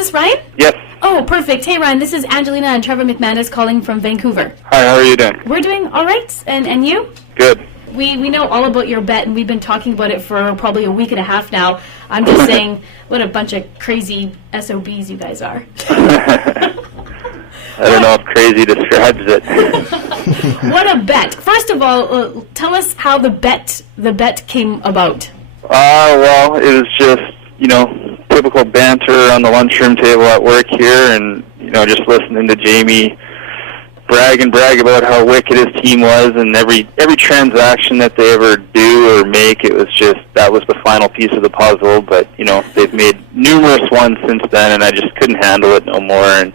this Ryan? Yes. Oh, perfect. Hey, Ryan, this is Angelina and Trevor McManus calling from Vancouver. Hi, how are you doing? We're doing all right, and you? Good. We know all about your bet, and we've been talking about it for probably a week and a half now. I'm just saying, what a bunch of crazy SOBs you guys are. I don't know if crazy describes it. What a bet. First of all, tell us how the bet came about. Well, it was just, typical banter on the lunchroom table at work here, and, just listening to Jamie brag about how wicked his team was, and every transaction that they ever do or make, it was just, that was the final piece of the puzzle. But, they've made numerous ones since then, and I just couldn't handle it no more. And,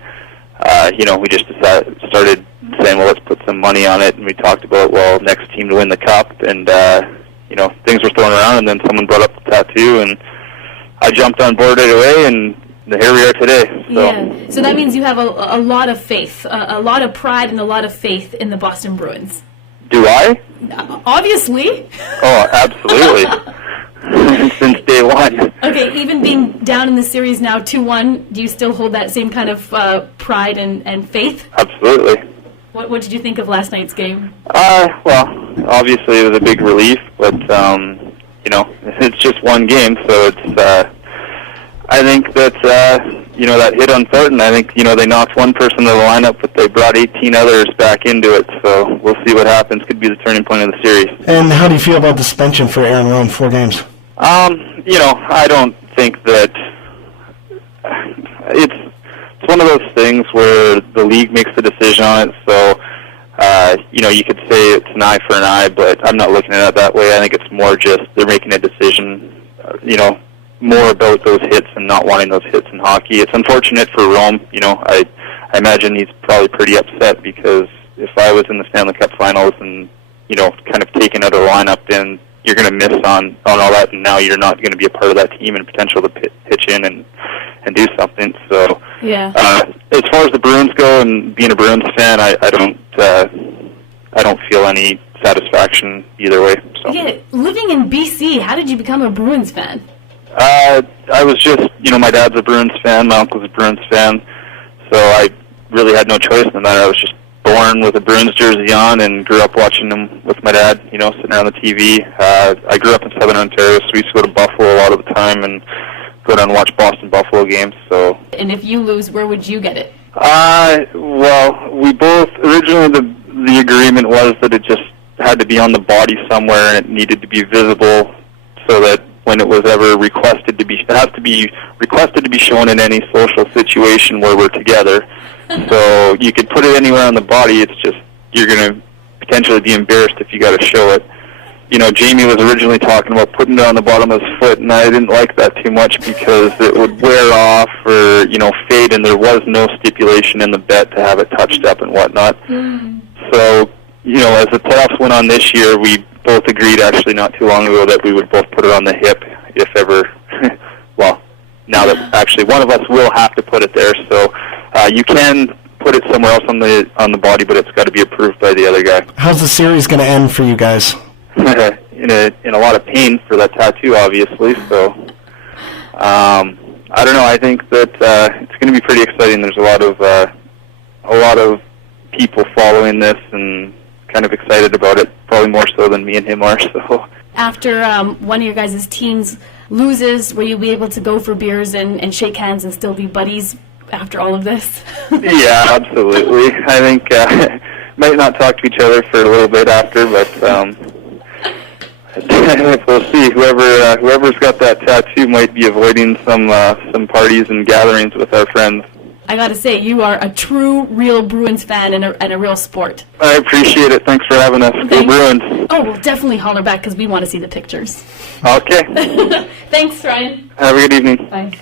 we just started saying, well, let's put some money on it, and we talked about, well, next team to win the cup, and, things were thrown around, and then someone brought up the tattoo, and I jumped on board right away, and here we are today. So. Yeah. So that means you have a lot of faith, a lot of pride and a lot of faith in the Boston Bruins. Do I? Obviously. Oh, absolutely. Since day one. Okay, even being down in the series now 2-1, do you still hold that same kind of pride and faith? Absolutely. What did you think of last night's game? Well, obviously it was a big relief, but, it's just one game, so it's, I think that, that hit on Thornton, I think, they knocked one person to the lineup, but they brought 18 others back into it, so we'll see what happens. Could be the turning point of the series. And how do you feel about the suspension for Aaron Rome, 4 games? I don't think that it's one of those things where the league makes the decision on it, so, you could say it's an eye for an eye, but I'm not looking at it that way. I think it's more just they're making a decision, more about those hits and not wanting those hits in hockey. It's unfortunate for Rome. I imagine he's probably pretty upset, because if I was in the Stanley Cup Finals and, kind of taken out of the lineup, then you're going to miss on all that, and now you're not going to be a part of that team and potential to pitch in and do something. So, yeah. As far as the Bruins go and being a Bruins fan, I don't feel any satisfaction either way. So. Yeah, living in BC, how did you become a Bruins fan? I was just, my dad's a Bruins fan, my uncle's a Bruins fan, so I really had no choice in the matter. I was just born with a Bruins jersey on and grew up watching them with my dad, sitting around the TV. I grew up in Southern Ontario, so we used to go to Buffalo a lot of the time and go down and watch Boston-Buffalo games. So. And if you lose, where would you get it? Well, we both, originally the agreement was that it just had to be on the body somewhere, and it needed to be visible, so that when it was ever requested to be, it has to be requested to be shown in any social situation where we're together. So you could put it anywhere on the body, it's just, you're going to potentially be embarrassed if you got to show it. Jamie was originally talking about putting it on the bottom of his foot, and I didn't like that too much because it would wear off or, fade, and there was no stipulation in the bet to have it touched up and whatnot. So, as the playoffs went on this year, we both agreed actually not too long ago that we would both put it on the hip if ever, well, now that actually one of us will have to put it there. So you can put it somewhere else on the body, but it's got to be approved by the other guy. How's the series going to end for you guys? in a lot of pain for that tattoo, obviously. So I don't know. I think that it's going to be pretty exciting. There's a lot of people following this and kind of excited about it, probably more so than me and him are. So after one of your guys' teams loses, will you be able to go for beers and shake hands and still be buddies after all of this? Yeah, absolutely. I think might not talk to each other for a little bit after, but we'll see. Whoever's got that tattoo might be avoiding some parties and gatherings with our friends. I got to say, you are a true, real Bruins fan and a real sport. I appreciate it. Thanks for having us. Go Bruins. Oh, we'll definitely holler back because we want to see the pictures. Okay. Thanks, Ryan. Have a good evening. Bye.